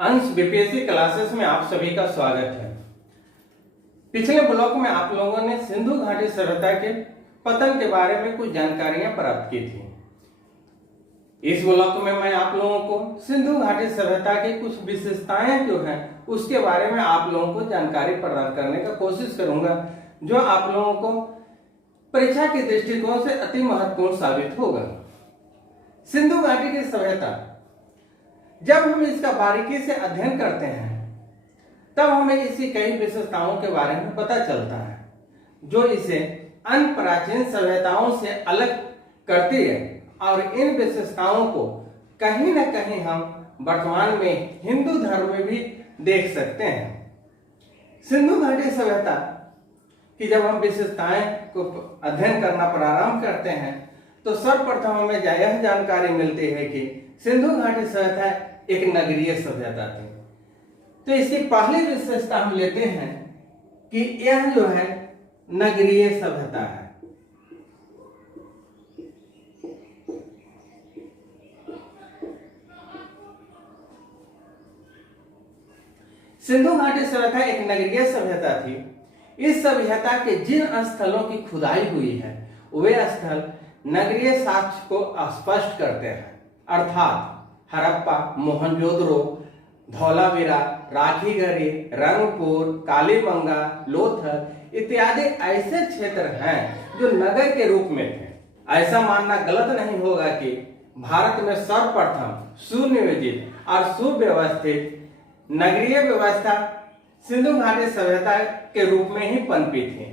अंश BPSC classes में आप सभी का स्वागत है। पिछले ब्लॉक में आप लोगों ने सिंधु घाटी सभ्यता के पतन के बारे में कुछ जानकारियां प्राप्त की थी। इस ब्लॉक में मैं आप लोगों को सिंधु घाटी सभ्यता की कुछ विशेषताएं जो हैं उसके बारे में आप लोगों को जानकारी प्रदान करने का कोशिश करूंगा, जो आप लोगों को परीक्षा के दृष्टिकोण से अति महत्वपूर्ण साबित होगा। सिंधु घाटी की सभ्यता, जब हम इसका बारीकी से अध्ययन करते हैं तब हमें इसकी कई विशेषताओं के बारे में पता चलता है, जो इसे अन्य प्राचीन सभ्यताओं से अलग करती है। और इन विशेषताओं को कहीं न कहीं हम वर्तमान में हिंदू धर्म में भी देख सकते हैं। सिंधु घाटी सभ्यता की जब हम विशेषताएं को अध्ययन करना प्रारंभ करते हैं तो सर्वप्रथम हमें यह जानकारी मिलती है कि सिंधु घाटी सभ्यता एक नगरीय सभ्यता थी। तो इसकी पहली विशेषता हम लेते हैं कि यह जो है नगरीय सभ्यता है। सिंधु घाटी सभ्यता एक नगरीय सभ्यता थी। इस सभ्यता के जिन स्थलों की खुदाई हुई है वे स्थल नगरीय साक्ष्य को स्पष्ट करते हैं, अर्थात हड़प्पा, मोहनजोदड़ो, धौलावीरा, राखीगढ़ी, रंगपुर, कालीबंगा, लोथल इत्यादि ऐसे क्षेत्र हैं जो नगर के रूप में थे। ऐसा मानना गलत नहीं होगा कि भारत में सर्वप्रथम सुनियोजित और सुव्यवस्थित नगरीय व्यवस्था सिंधु घाटी सभ्यता के रूप में ही पनपी थी।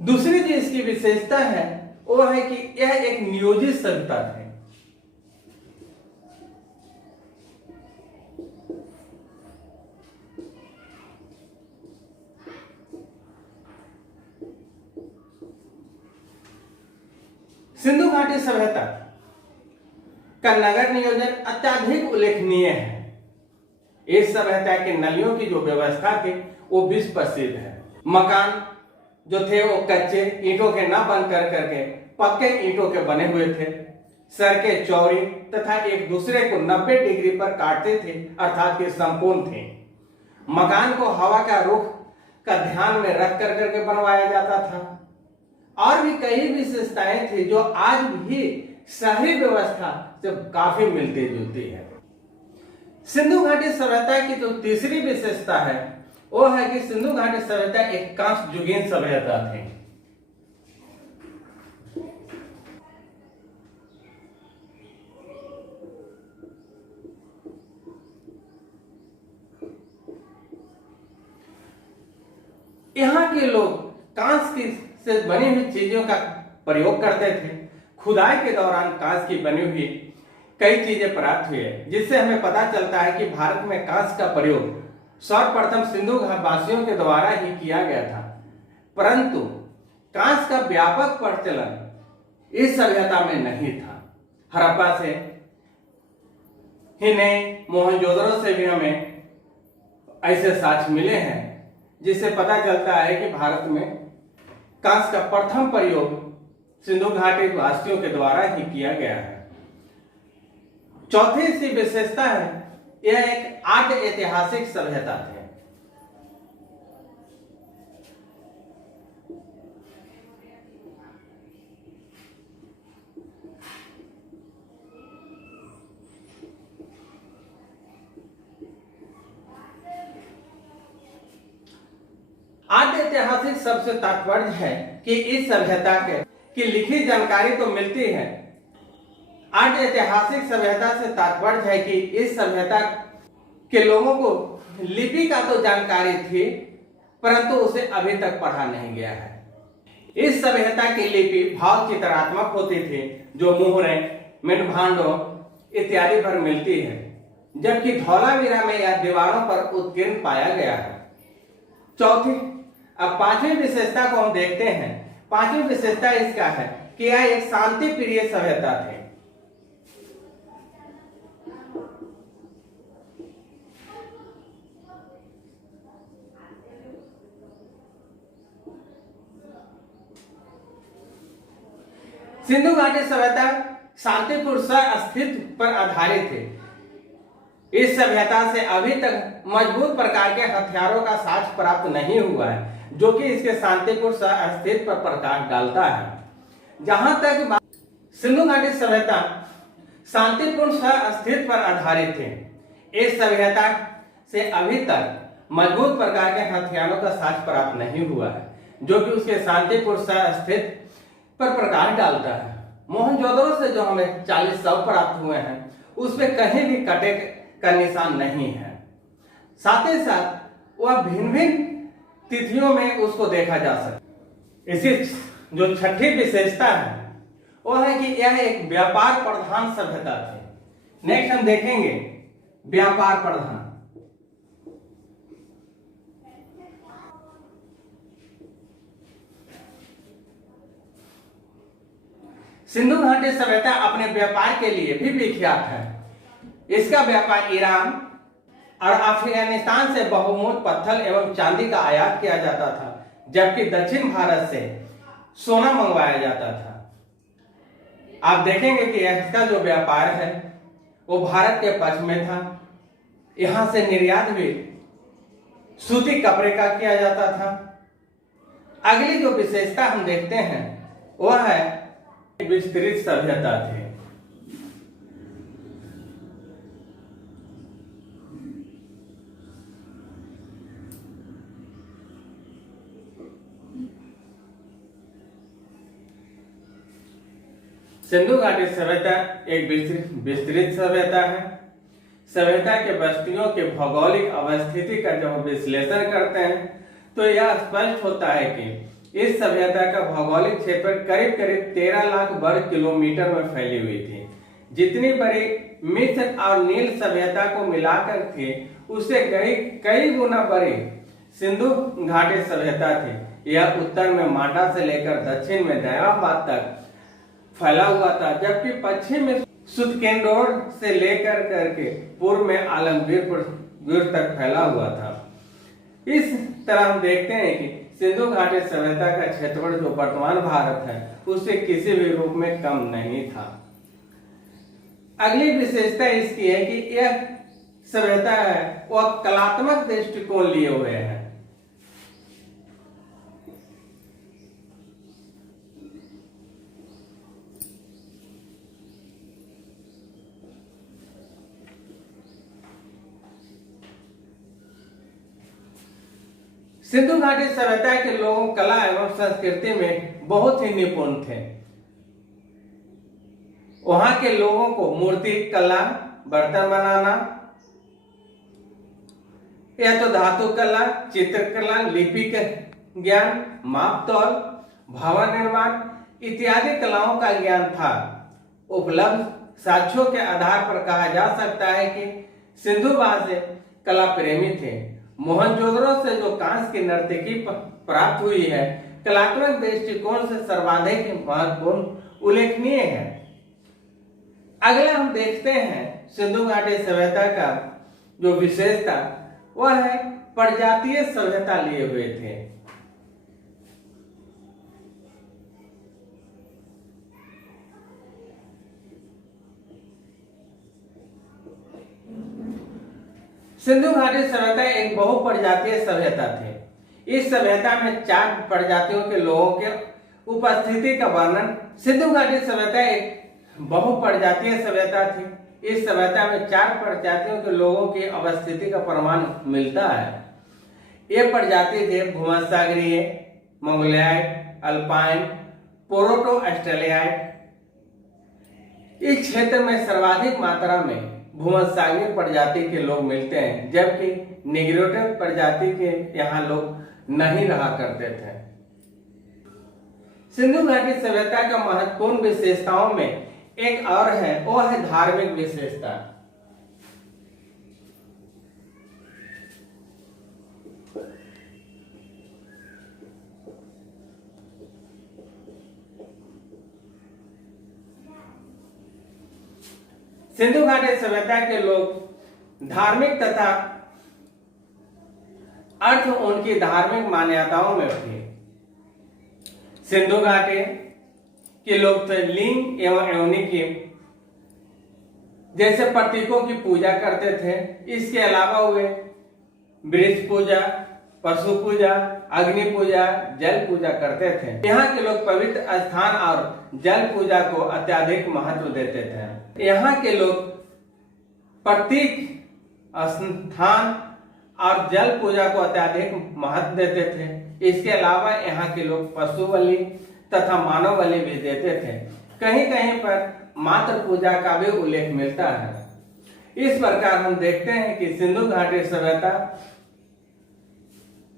दूसरी जो इसकी विशेषता है वो है कि यह एक नियोजित सभ्यता थी। सिंधु घाटी सभ्यता का नगर नियोजन अत्यधिक उल्लेखनीय है। इस सभ्यता के नलियों की जो व्यवस्था थी वो विश्व प्रसिद्ध है। मकान जो थे वो कच्चे ईंटों के न बन करके पक्के ईंटों के बने हुए थे। सड़कें चौड़ी तथा एक दूसरे को 90 डिग्री पर काटते थे, अर्थात कि संपूर्ण थे। मकान को हवा का रुख का ध्यान में रख करके बनवाया जाता था। और भी कई विशेषताएं थी जो आज भी शहरी व्यवस्था से काफी मिलती जुलती है। सिंधु घाटी सभ्यता की जो तीसरी विशेषता है वो है कि सिंधु घाटी सभ्यता एक कांस्य युगीन सभ्यता थी। यहाँ के लोग कांस्य से बनी हुई चीजों का प्रयोग करते थे। खुदाई के दौरान कांस्य की बनी हुई कई चीजें प्राप्त हुई है, जिससे हमें पता चलता है कि भारत में कांस्य का प्रयोग सर्वप्रथम सिंधु वासियों के द्वारा ही किया गया था। परंतु कांस्य का व्यापक प्रचलन इस सभ्यता में नहीं था। हड़प्पा से ही नहीं, मोहनजोदड़ो से भी हमें ऐसे साक्ष्य मिले हैं जिससे पता चलता है कि भारत में कांस्य का प्रथम प्रयोग सिंधु घाटी वासियों के द्वारा ही किया गया है। चौथी इसकी विशेषता है यह एक आद्य ऐतिहासिक सभ्यता है। आद्य ऐतिहासिक शब्द से तात्पर्य है कि इस सभ्यता की लिखित जानकारी तो मिलती है। आद्य ऐतिहासिक सभ्यता से तात्पर्य है कि इस सभ्यता के लोगों को लिपि का तो जानकारी थी, परंतु उसे अभी तक पढ़ा नहीं गया है। इस सभ्यता की लिपि भाव चित्रात्मक होती थी, जो मुहरे, मेंढभांडों इत्यादि पर मिलती है, जबकि धौलावीरा में यह दीवारों पर उत्कीर्ण पाया गया है। चौथी, अब पांचवी विशेषता को हम देखते हैं। पांचवी विशेषता इसका है कि यह एक शांति प्रिय सभ्यता थी। सिंधु घाटी सभ्यता शांतिपूर्ण सह अस्तित्व पर आधारित है। इस सभ्यता से अभी तक मजबूत प्रकार के हथियारों का साक्ष्य प्राप्त नहीं हुआ है, जो कि इसके शांतिपूर्ण अस्तित्व पर प्रकाश डालता है। जहां तक सिंधु घाटी सभ्यता शांतिपूर्ण अस्तित्व पर आधारित है, इस सभ्यता से अभी तक मजबूत प्रकार के हथियारों का साक्ष्य प्राप्त नहीं हुआ है, जो कि उसके शांतिपूर्ण अस्तित्व पर प्रकाश डालता है। मोहनजोदड़ो से जो हमें 40 शव प्राप्त हुए हैं, उसमें कहीं भी कटे का निशान नहीं है। साथ ही साथ वह भिन्न भिन्न तिथियों में उसको देखा जा सकता है। इसी जो छठी विशेषता है वह है कि यह एक व्यापार प्रधान सभ्यता थी। नेक्स्ट हम देखेंगे व्यापार प्रधान। सिंधु घाटी सभ्यता अपने व्यापार के लिए भी विख्यात है। इसका व्यापार ईरान और अफगानिस्तान से बहुमूल्य पत्थर एवं चांदी का आयात किया जाता था, जबकि दक्षिण भारत से सोना मंगवाया जाता था। आप देखेंगे कि इसका जो व्यापार है वो भारत के पक्ष में था। यहां से निर्यात भी सूती कपड़े का किया जाता था। अगली जो विशेषता हम देखते हैं वह है विस्तृत सभ्यता थी। सिंधु घाटी सभ्यता एक विस्तृत सभ्यता है। सभ्यता के बस्तियों के भौगोलिक अवस्थिति का जब विश्लेषण करते हैं तो यह स्पष्ट होता है कि इस सभ्यता का भौगोलिक क्षेत्र करीब करीब 13 लाख वर्ग किलोमीटर में फैली हुई थी। जितनी बड़ी मिस्र और नील सभ्यता को मिलाकर थी, उससे कई गुना बड़ी सिंधु घाटी सभ्यता थी। यह उत्तर में मांडा से लेकर दक्षिण में दयाबाद तक फैला हुआ था, जबकि पश्चिम में सुतकेंदोर से लेकर करके पूर्व में आलमगीर तक फैला हुआ था। इस तरह हम देखते हैं कि सिंधु घाटी सभ्यता का क्षेत्रफल जो वर्तमान भारत है उससे किसी भी रूप में कम नहीं था। अगली विशेषता इसकी है कि यह सभ्यता है वह कलात्मक दृष्टिकोण लिए हुए है। सिंधु घाटी सभ्यता के लोग कला एवं संस्कृति में बहुत ही निपुण थे। वहां के लोगों को मूर्ति कला, बर्तन बनाना या तो धातु कला, चित्रकला, लिपि के ज्ञान, माप तौल, भवन निर्माण इत्यादि कलाओं का ज्ञान था। उपलब्ध साक्ष्यों के आधार पर कहा जा सकता है कि सिंधु भाषी कला प्रेमी थे। मोहनजोदड़ो से जो कांस्य की नर्तकी प्राप्त हुई है, कलात्मक दृष्टिकोण से सर्वाधिक महत्वपूर्ण उल्लेखनीय है। अगला हम देखते हैं सिंधु घाटी सभ्यता का जो विशेषता वह है प्रजातीय सभ्यता लिए हुए थे। सिंधु घाटी सभ्यता एक बहुप्रजातीय सभ्यता थी। इस सभ्यता में 4 प्रजातियों के लोगों के उपस्थिति का वर्णन। सिंधु घाटी सभ्यता एक बहुप्रजातीय सभ्यता थी। इस सभ्यता में 4 प्रजातियों के लोगों की अवस्थिति का प्रमाण मिलता है। ये प्रजाति थे भूमध्यसागरीय, मंगोलियाई, अल्पाइन, पोरोटो ऑस्ट्रेलियाई। इस क्षेत्र में सर्वाधिक मात्रा में भूमध्यसागरीय प्रजाति के लोग मिलते हैं, जबकि निग्रोटिक प्रजाति के यहाँ लोग नहीं रहा करते थे। सिंधु घाटी सभ्यता का महत्वपूर्ण विशेषताओं में एक और है, वो है धार्मिक विशेषता। सिंधु घाटी सभ्यता के लोग धार्मिक तथा अर्थ उनकी धार्मिक मान्यताओं में थे। सिंधु घाटी के लोग थे लिंग एवं योनि की जैसे प्रतीकों की पूजा करते थे। इसके अलावा वे वृक्ष पूजा, पशु पूजा, अग्नि पूजा, जल पूजा करते थे। यहाँ के लोग पवित्र स्थान और जल पूजा को अत्यधिक महत्व देते थे। यहाँ के लोग प्रतीक स्थान और जल पूजा को अत्यधिक महत्व देते थे। इसके अलावा यहाँ के लोग पशु बलि तथा मानव बलि भी देते थे। कहीं कहीं पर मातृ पूजा का भी उल्लेख मिलता है। इस प्रकार हम देखते हैं कि सिंधु घाटी सभ्यता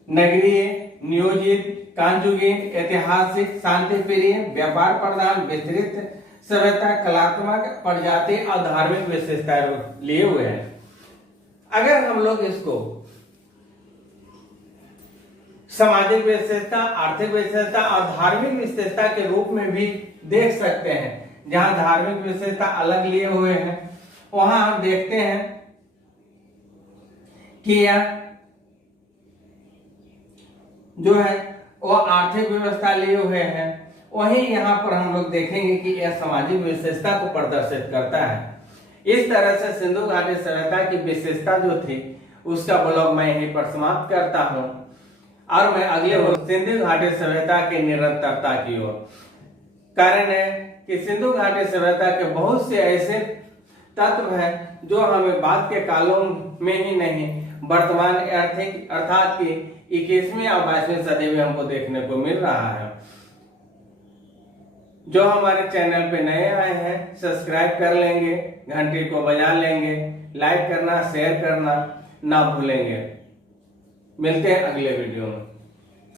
नगरीय, नियोजित, कांजुगिन, ऐतिहासिक, शांति प्रिय, व्यापार प्रधान, विस्तृत सभ्यता, कलात्मक, प्रजाति और धार्मिक विशेषता लिए हुए हैं। अगर हम लोग इसको सामाजिक विशेषता, आर्थिक विशेषता और धार्मिक विशेषता के रूप में भी देख सकते हैं। जहां धार्मिक विशेषता अलग लिए हुए हैं, वहां हम देखते हैं कि यह जो है वो आर्थिक व्यवस्था लिए हुए हैं। वहीं यहाँ पर हम लोग देखेंगे कि यह सामाजिक विशेषता को प्रदर्शित करता है। इस तरह से सिंधु घाटी सभ्यता की विशेषता जो थी उसका ब्लॉग मैं यहीं पर समाप्त करता हूँ और मैं अगले सिंधु घाटी सभ्यता की निरंतरता की ओर। कारण है कि सिंधु घाटी सभ्यता के बहुत से ऐसे तत्व हैं जो हमें बाद के कालों में ही नहीं, वर्तमान अर्थात कि 21वीं और 22वीं सदी में हमको देखने को मिल रहा है। जो हमारे चैनल पे नए आए हैं सब्सक्राइब कर लेंगे, घंटी को बजा लेंगे, लाइक करना, शेयर करना ना भूलेंगे। मिलते हैं अगले वीडियो में।